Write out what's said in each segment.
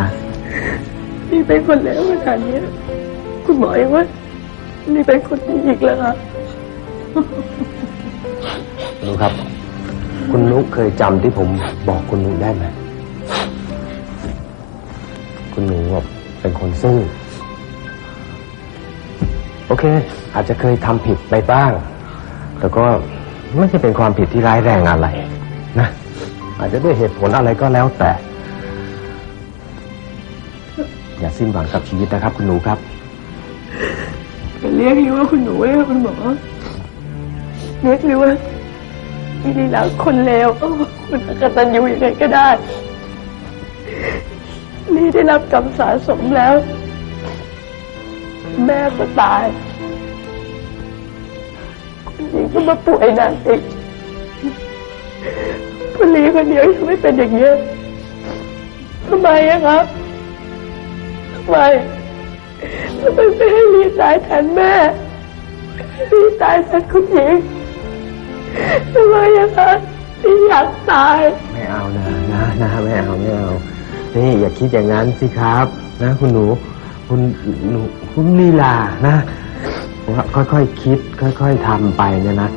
นะนี่เป็นคนเลวขนาดนี้คุณหมอยังว่า นี่เป็นคนดีอีกแล้วครับคุณนุครับ คุณนุเคยจำที่ผมบอกคุณนุได้ไหมคุณหนูแบบเป็นคนซื่อโอเค อาจจะเคยทำผิดไปบ้าง แต่ก็ไม่ใช่เป็นความผิดที่ร้ายแรงอะไร นะ อาจจะด้วยเหตุผลอะไรก็แล้วแต่ อย่าสิ้นหวังกับชีวิตนะครับ คุณหนูครับ เรียกริวว่าคุณหนูเลยคุณหมอเรียกริวว่าอีนี่แล้วคนเลวคุณอกตันยูยังไงก็ได้นี่ได้รับกรรมสะสมแล้ว แม่ก็ตายคุณหญิงก็มาป่วยหนักอีกคุณลีคนเดียวยังไม่เป็นอย่างนี้ยทำไมอะครับ ไมทำไมไม่ให้ลีตายแทนแม่ลีตายแทนคุณหญิงทำไมอะคะลีอยากตาย ไม่เอานะนะนะไม่เอาไม่เอา นี่อย่าคิดอย่างนั้นสิครับ นะ คุณหนู คุณหนูคุณลีลานะค่อยๆคคิด ค่อย ๆทำไปเนี่ยนะ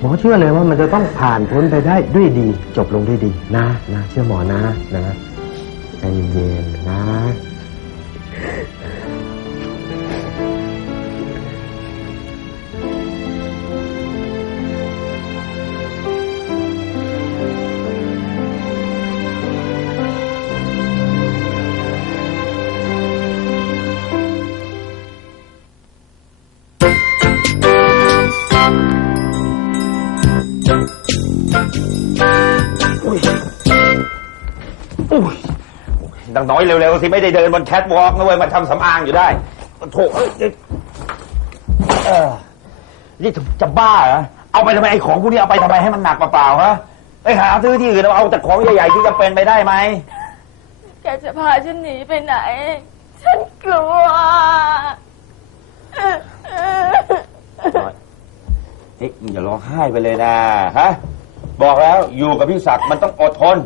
หมอเชื่อเลยว่ามันจะต้องผ่านพ้นไปได้ด้วยดี จบลงด้วยดีนะนะ เชื่อหมอนะนะใจเย็นๆนะ ดังน้อยเร็วๆสิไม่ได้เดินบนแคทวอล์กนะเว้ยมาทำสำอางอยู่ได้โถเอ้ยเออนี่จะบ้าเหรอเอาไปทำไมไอ้ของพวกนี้เอาไปทำไมให้มันหนักเปล่าๆฮะไปหาซื้อที่อื่นเอาแต่ของใหญ่ๆที่จะเป็นไปได้ไหมแกจะพาฉันหนีไปไหน ฉันกลัวเฮ้ยมึงอย่าร้องไห้ไปเลยนะฮะบอกแล้วอยู่กับพี่ศักดิ์มันต้องอดทน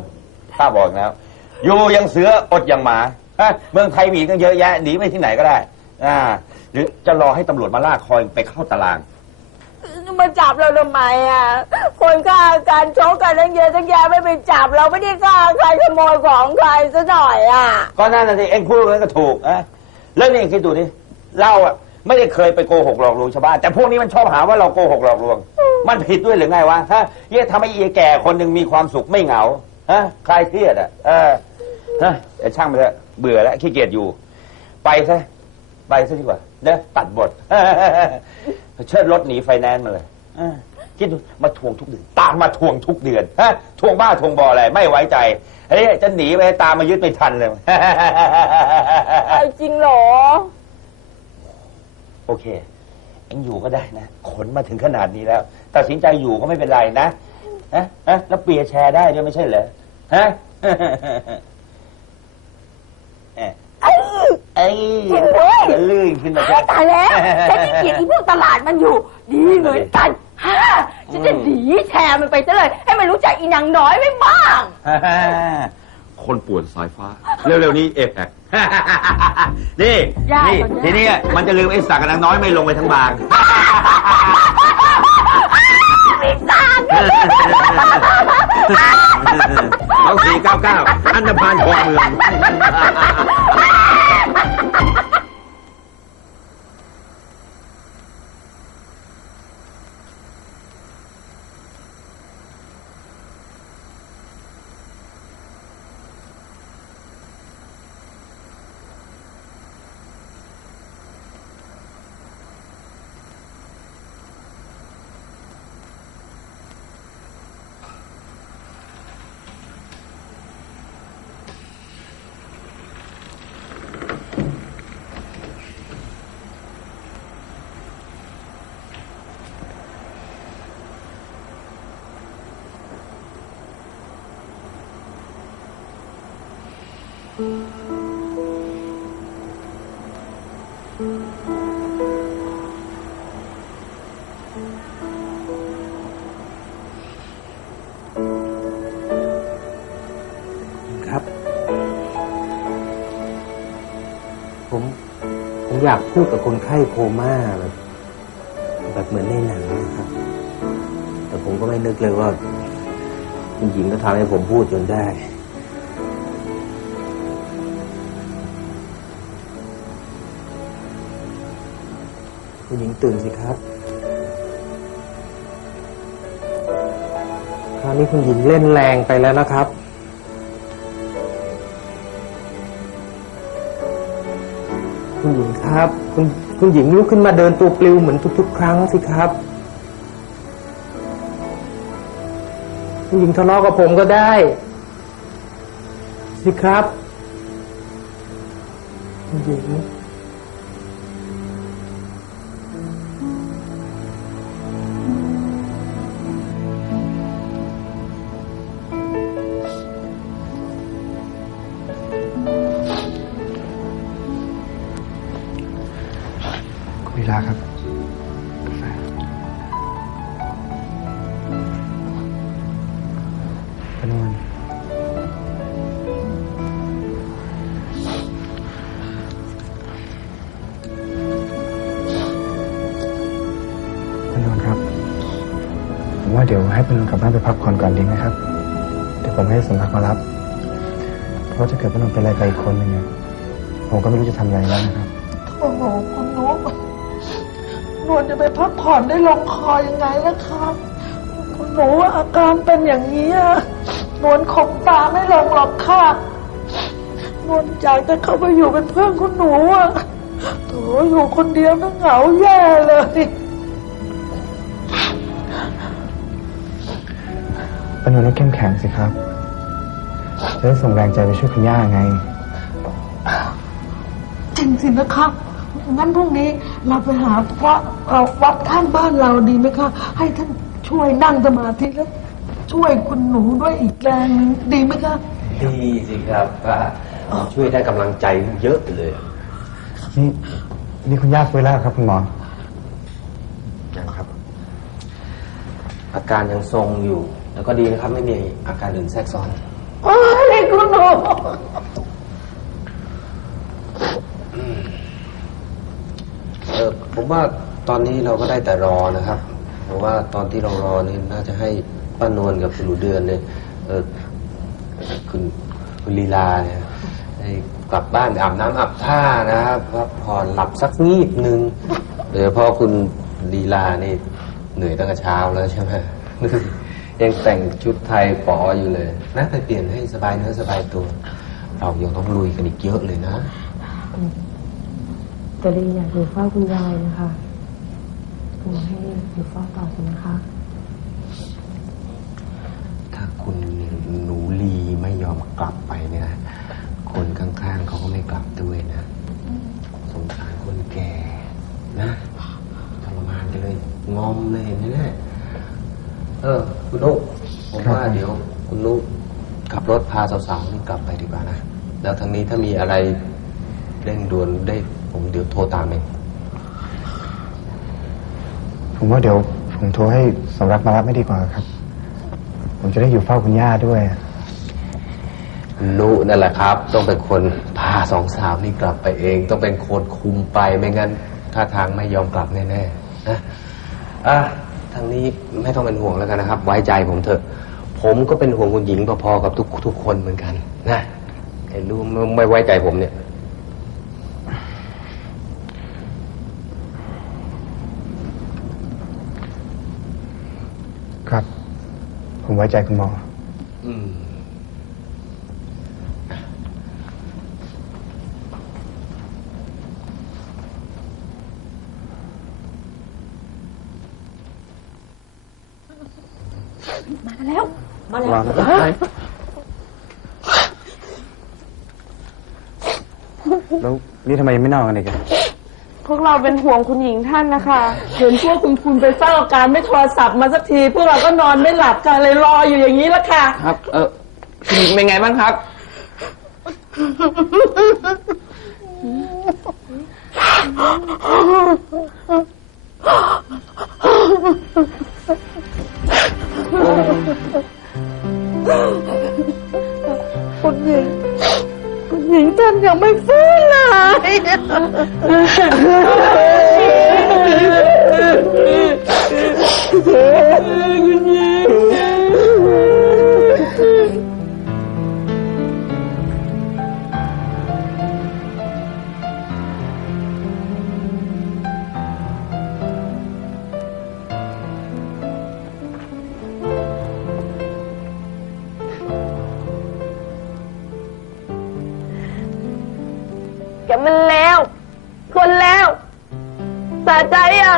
ข้าบอกแล้ว อยู่อยังเสืออดอย่างหมาฮะเมืองไทยมีตั้งเยอะแยะหนีไปที่ไหนก็ได้อ่าหรือจะรอให้ตำรวจมาลากคอยไปเข้าตาราง มาจับเราทำไมอะ คนฆ่ากันชกกันทั้งเยอะทั้งแยะไม่ไปจับ เราไม่ได้ฆ่าใครขโมยของใครซะหน่อยอะ ก็นั่นน่ะสิเอ็งพูดนั้นก็ถูกนะแล้วนี่เอ็งคิดดูดิเราอะไม่ได้เคยไปโกหกหลอกลวงชาวบ้านแต่พวกนี้มันชอบหาว่าเราโกหกหลอกลวง มันผิดด้วยหรือไงวะฮะเย่ทำให้เอียแก่คนหนึ่งมีความสุขไม่เหงาฮะคลายเครียดอะเออ ฮะแต่ช่างมันเถอะเบื่อแล้วขี้เกียจอยู่ ไปซะไปซะดีกว่าเนะตัดบท เชิดรถหนีไฟแนนซ์มาเลยเออคิดดูมาทวงทุกเดือน ตามมาทวงทุกเดือนฮะทวงบ้าทวงบออะไรไม่ไว้ใจเฮ้ยจะหนีไปตามมายึดไม่ทันเลยไอ้จริงเหรอ โอเค เอ็งอยู่ก็ได้นะ ขนมาถึงขนาดนี้แล้ว ตัดสินใจอยู่ก็ไม่เป็นไรนะนะฮะ แล้วเปียร์แชร์ได้ด้วยไม่ใช่เหรอ ฮะ เอ้ย เอ้ยจริงด้วยจะลื่นขึ้นมาตายแล้วฉันที่เกลียดอีพวกตลาดมันอยู่ ดีเหมือนกันฮ่าฉันจะหนีแชร์มันไปซะเลย ให้มันรู้จักอีนางน้อยไม่บ้าง คนป่วนสายฟ้า เร็วๆนี้เอฟแอกนี่ยากนี่กว่านี้ ทีนี้มันจะลืมไอ้สักกับนางน้อยไม่ลงไปทั้งบาง ไม่ทราบเอาสี่เก้าเก้าอันดพานคอเมือง ha ha ha ha ครับ ผม ผมอยากพูดกับคนไข้โคม่าแบบแบบเหมือนในหนังนะครับ แต่ผมก็ไม่นึกเลยว่าคุณหญิงก็ทำให้ผมพูดจนได้ คุณหญิงตื่นสิครับ คราวนี้คุณหญิงเล่นแรงไปแล้วนะครับ คุณหญิงครับ คุณคุณหญิงลุกขึ้นมาเดินตัวปลิวเหมือนทุก ๆ ครั้งสิครับ คุณหญิงทะเลาะกับผมก็ได้ สิครับ คุณหญิง เดี๋ยวให้พนวนกลับบ้านไปพักผ่อนก่อนดีไหมครับ เดี๋ยวผมให้สำนักมารับ เพราะถ้าเกิดพนวนเป็นอะไรไปอีกคนหนึ่งผมก็ไม่รู้จะทำอะไรแล้วนะครับ โอ้โหคุณนุ๊กนวลจะไปพักผ่อนได้ลงคอยังไงล่ะครับ คุณหนูอาการเป็นอย่างนี้อะนวลคงตาไม่ลงหรอกค่ะ นวลอยากจะเข้าไปอยู่เป็นเพื่อนคุณหนูอะโถอยู่คนเดียวน่าเหงาแย่เลย ปานนท์ต้องเข้มแข็งสิครับ จะได้ส่งแรงใจไปช่วยคุณย่าไง จริงสินะครับ งั้นพรุ่งนี้เราไปหาพระเอ่อวัดข้างบ้านเราดีไหมคะ ให้ท่านช่วยนั่งสมาธิแล้วช่วยคุณหนูด้วยอีกแรงหนึ่งดีไหมคะ ดีสิครับป้าช่วยได้กำลังใจเยอะเลย นี่นี่คุณย่าฟื้นแล้วครับคุณหมอ ยังครับ อาการยังทรงอยู่ แล้วก็ดีนะครับไม่มีอาการอื่นแทรกซ้อน โอ้ยคุณหนูเออผมว่าตอนนี้เราก็ได้แต่รอนะครับเพราะว่าตอนที่เรารอนี่น่าจะให้ป้านวลกับคุณหนูเดือนเนี่ยเออคุณคุณลีลาเนี่ยให้กลับบ้านไปอาบน้ำอาบท่านะครับพักผ่อนหลับสักนิดนึงโดยเฉพาะคุณลีลานี่เหนื่อยตั้งแต่เช้าแล้วใช่ไหม ยังแต่งชุดไทยป๋ออยู่เลยนะไปเปลี่ยนให้สบายเนื้อสบายตัว เรายังต้องลุยกันอีกเยอะเลยนะจะดีอยากอยู่เฝ้าคุณยายนะคะคุณให้อยู่เฝ้าต่อใช่ไหมคะ ถ้าคุณหนูลีไม่ยอมกลับไปเนี่ยนะคนข้างๆเขาก็ไม่กลับด้วยนะ สงสารคนแก่นะทรมานกันเลยงอมเลยเห็นไหมเนี่ย เออ คุณนุกผมครับว่าเดี๋ยวคุณนุกขับรถพาสาวๆนี่กลับไปดีกว่านะ แล้วทางนี้ถ้ามีอะไรเร่งด่วนได้ผมเดี๋ยวโทรตามเอง ผมว่าเดี๋ยวผมโทรให้สำรับมารับไม่ดีกว่าครับ ผมจะได้อยู่เฝ้าคุณย่าด้วยนุนั่นแหละครับ ต้องเป็นคนพาสองสาวนี่กลับไปเอง ต้องเป็นคนคุมไปไม่งั้นท่าทางไม่ยอมกลับแน่ๆนะอะ ทางนี้ไม่ต้องเป็นห่วงแล้วกันนะครับ ไว้ใจผมเถอะ ผมก็เป็นห่วงคุณหญิงพอๆกับทุกทุกคนเหมือนกัน นะเห็นรู้ไม่ไม่ไว้ใจผมเนี่ย ครับ ผมไว้ใจคุณหมอ อืม วางแล้ว แล้วนี่ทำไมยังไม่นอนกันอีกอะพวกเราเป็นห่วงคุณหญิงท่านนะคะ เห็นพวกคุณคุณไปเฝ้าอาการไม่โทรศัพท์มาสักที พวกเราก็นอนไม่หลับกันเลยรออยู่อย่างนี้ละค่ะ ครับ เออคุณหญิงเป็นไงบ้างครับ คุณหญิงคุณห ญิงท่านยังไม่ฟื้นเลยคุณห แกมันแล้วทนแล้วสะใจอะ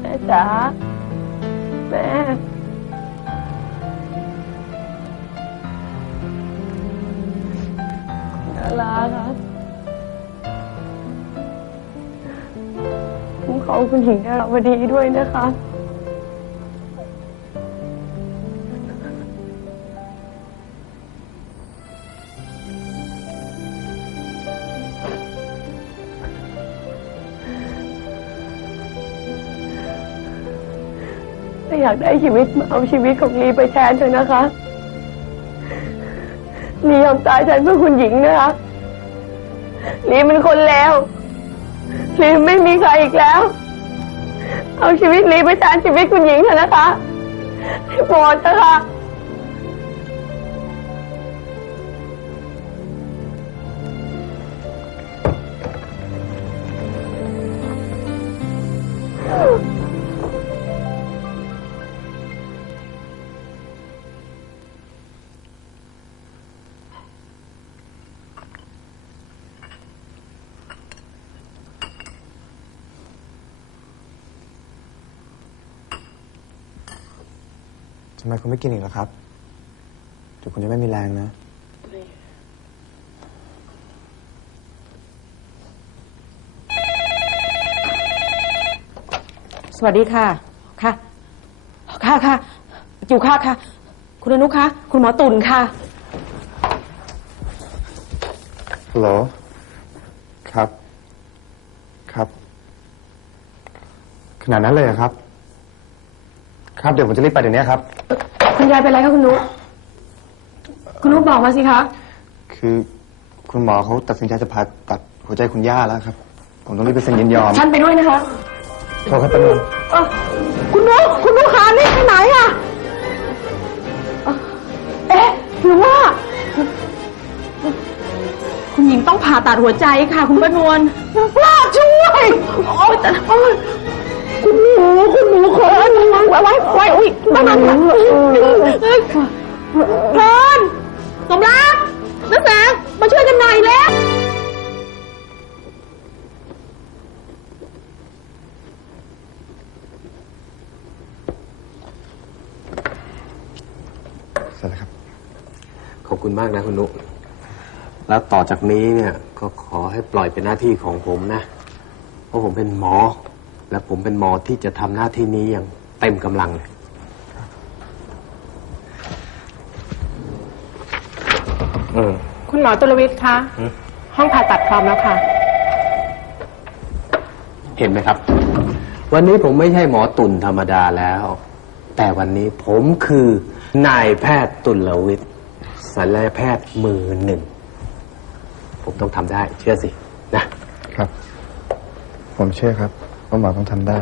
แม่จ๋าแม่ดาราครั ขอบคุณหญิงดาราวดีด้วยนะคะ ถ้าอยากได้ชีวิตมาเอาชีวิตของลีไปแทนเถอะนะคะลียอมตายแทนเพื่อคุณหญิงนะคะลีเป็นคนแล้ว ลีไม่มีใครอีกแล้ว เอาชีวิตลีไปแทนชีวิตคุณหญิงเถอะนะคะโปรดเถอะค่ะำไมคุณไม่กินอีกล่ะครับเดี๋ยวคุณจะไม่มีแรงนะ สวัสดีค่ะ ค่ะ ค่ะค่ะ อยู่ค่ะค่ะ คุณอนุคะ คุณหมอตุ่นค่ะ ฮัลโหล ครับ ครับ ขนาดนั้นเลยเหรอครับ ครับเดี๋ยวผมจะรีบไปเดี๋ยวนี้ครับ คุณยายเป็นไรคะคุณนุคุณนุบอกมาสิคะคือคุณหมอเขาตัดสินใจจะผ่าตัดหัวใจคุณย่าแล้วครับ ผมต้องรีบไปเซ็นยินยอมฉันไปด้วยนะคะโทษครับตำรวจเอ่อคุณนุคุณนุขานี่ไปไหนอะเอ่อเอ๊ะหรือว่า คุณหญิงต้องผ่าตัดหัวใจค่ะ คุณประนวลว่าช่วยโอ้ยแต่โอ้ย คุณหนูคุณหนูขอหนูไว้ไว้ไว้อุ้ยมามามาเพลินสมรักนักแสงมาช่วยกันหน่อยแล้วสร็จแล้วครับ ขอบคุณมากนะคุณนุ แล้วต่อจากนี้เนี่ยก็ขอให้ปล่อยเป็นหน้าที่ของผมนะ เพราะผมเป็นหมอ และผมเป็นหมอที่จะทำหน้าที่นี้อย่างเต็มกำลังเลยเออ คุณหมอตุลวิทย์คะห้องผ่าตัดพร้อมแล้วค่ะ เห็นไหมครับ วันนี้ผมไม่ใช่หมอตุ่นธรรมดาแล้ว แต่วันนี้ผมคือนายแพทย์ตุลวิทย์ศัลยแพทย์มือหนึ่ง ผมต้องทำได้ เชื่อสิ นะ ครับ ผมเชื่อครับ ว่าหวังต้องทำได้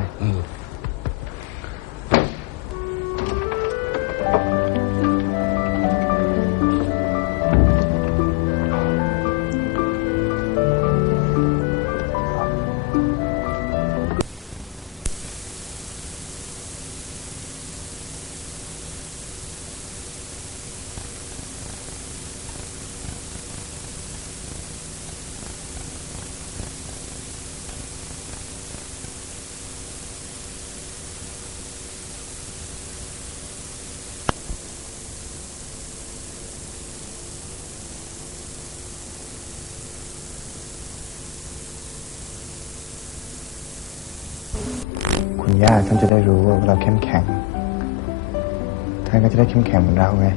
ย่าท่านจะได้รู้ว่าเราเข้มแข็ง ท่านก็จะได้เข้มแข็งเหมือนเราไง